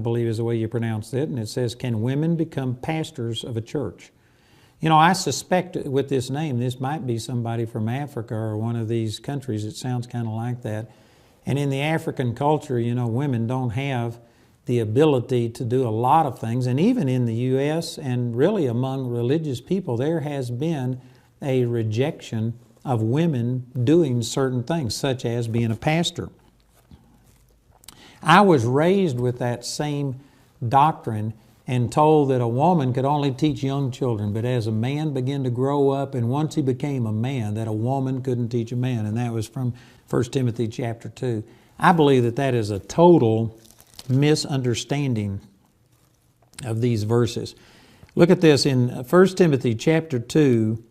I believe is the way you pronounce it, and it says, can women become pastors of a church? You know, I suspect with this name, this might be somebody from Africa or one of these countries. It sounds kind of like that. And in the African culture, you know, women don't have the ability to do a lot of things. And even in the U.S. and really among religious people, there has been a rejection of women doing certain things, such as being a pastor. I was raised with that same doctrine and told that a woman could only teach young children, but as a man began to grow up, and once he became a man, that a woman couldn't teach a man, and that was from 1 Timothy chapter 2. I believe that that is a total misunderstanding of these verses. Look at this in 1 Timothy chapter 2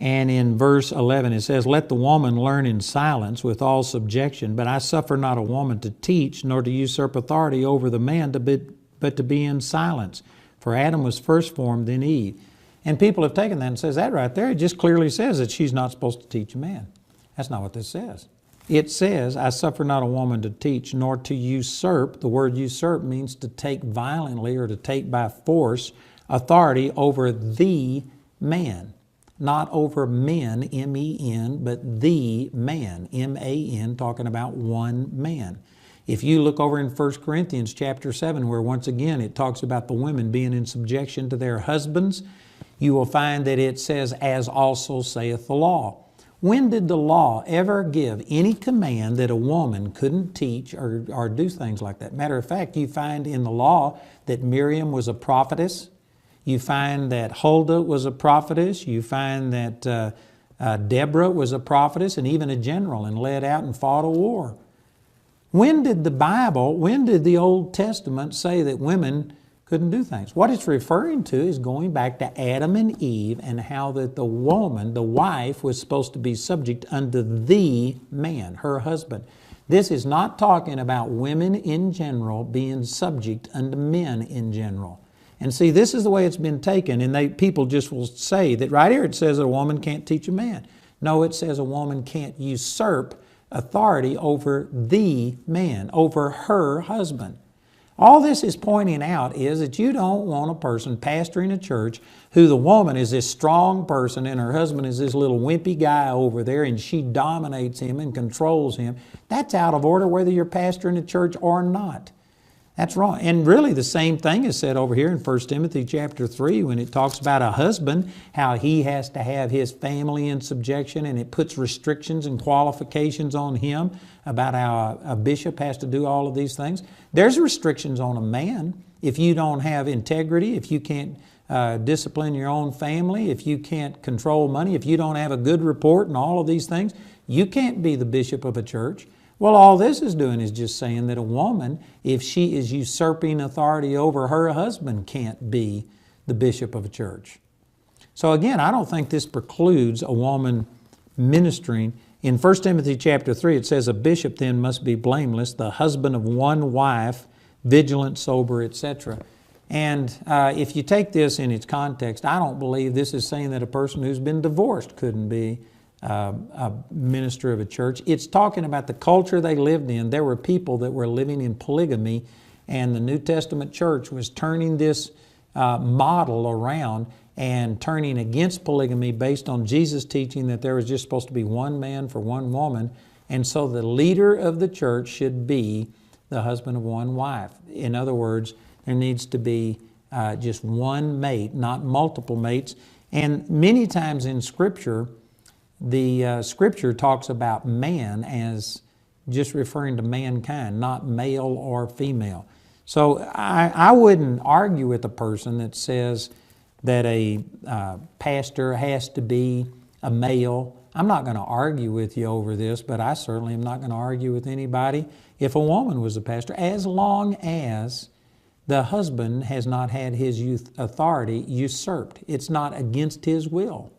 and in verse 11. It says, let the woman learn in silence with all subjection, but I suffer not a woman to teach, nor to usurp authority over the man, but to be in silence. For Adam was first formed, then Eve. And people have taken that and says that right there. It just clearly says that she's not supposed to teach a man. That's not what this says. It says, I suffer not a woman to teach, nor to usurp. The word usurp means to take violently or to take by force authority over the man. Not over men, M-E-N, but the man, M-A-N, talking about one man. If you look over in 1 Corinthians chapter 7, where once again it talks about the women being in subjection to their husbands, you will find that it says, as also saith the law. When did the law ever give any command that a woman couldn't teach or do things like that? Matter of fact, you find in the law that Miriam was a prophetess. You find that Huldah was a prophetess. You find that Deborah was a prophetess and even a general and led out and fought a war. When did the Old Testament say that women couldn't do things? What it's referring to is going back to Adam and Eve and how that the woman, the wife, was supposed to be subject unto the man, her husband. This is not talking about women in general being subject unto men in general. And see, this is the way it's been taken, and people just will say that right here it says that a woman can't teach a man. No, it says a woman can't usurp authority over the man, over her husband. All this is pointing out is that you don't want a person pastoring a church who the woman is this strong person and her husband is this little wimpy guy over there and she dominates him and controls him. That's out of order whether you're pastoring a church or not. That's wrong. And really the same thing is said over here in 1 Timothy chapter 3 when it talks about a husband, how he has to have his family in subjection, and it puts restrictions and qualifications on him about how a bishop has to do all of these things. There's restrictions on a man. If you don't have integrity, if you can't discipline your own family, if you can't control money, if you don't have a good report and all of these things, you can't be the bishop of a church. Well, all this is doing is just saying that a woman, if she is usurping authority over her husband, can't be the bishop of a church. So again, I don't think this precludes a woman ministering. In 1 Timothy chapter 3, it says, a bishop then must be blameless, the husband of one wife, vigilant, sober, etc. And if you take this in its context, I don't believe this is saying that a person who's been divorced couldn't be a minister of a church. It's talking about the culture they lived in. There were people that were living in polygamy, and the New Testament church was turning this model around and turning against polygamy based on Jesus' teaching that there was just supposed to be one man for one woman. And so the leader of the church should be the husband of one wife. In other words, there needs to be just one mate, not multiple mates. And many times in Scripture, the Scripture talks about man as just referring to mankind, not male or female. So I wouldn't argue with a person that says that a pastor has to be a male. I'm not going to argue with you over this, but I certainly am not going to argue with anybody if a woman was a pastor, as long as the husband has not had his authority usurped. It's not against his will.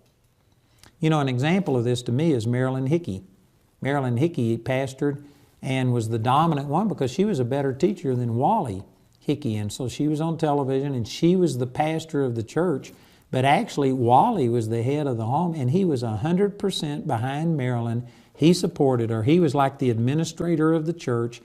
You know, an example of this to me is Marilyn Hickey. Marilyn Hickey pastored and was the dominant one because she was a better teacher than Wally Hickey. And so she was on television and she was the pastor of the church. But actually, Wally was the head of the home and he was 100% behind Marilyn. He supported her. He was like the administrator of the church.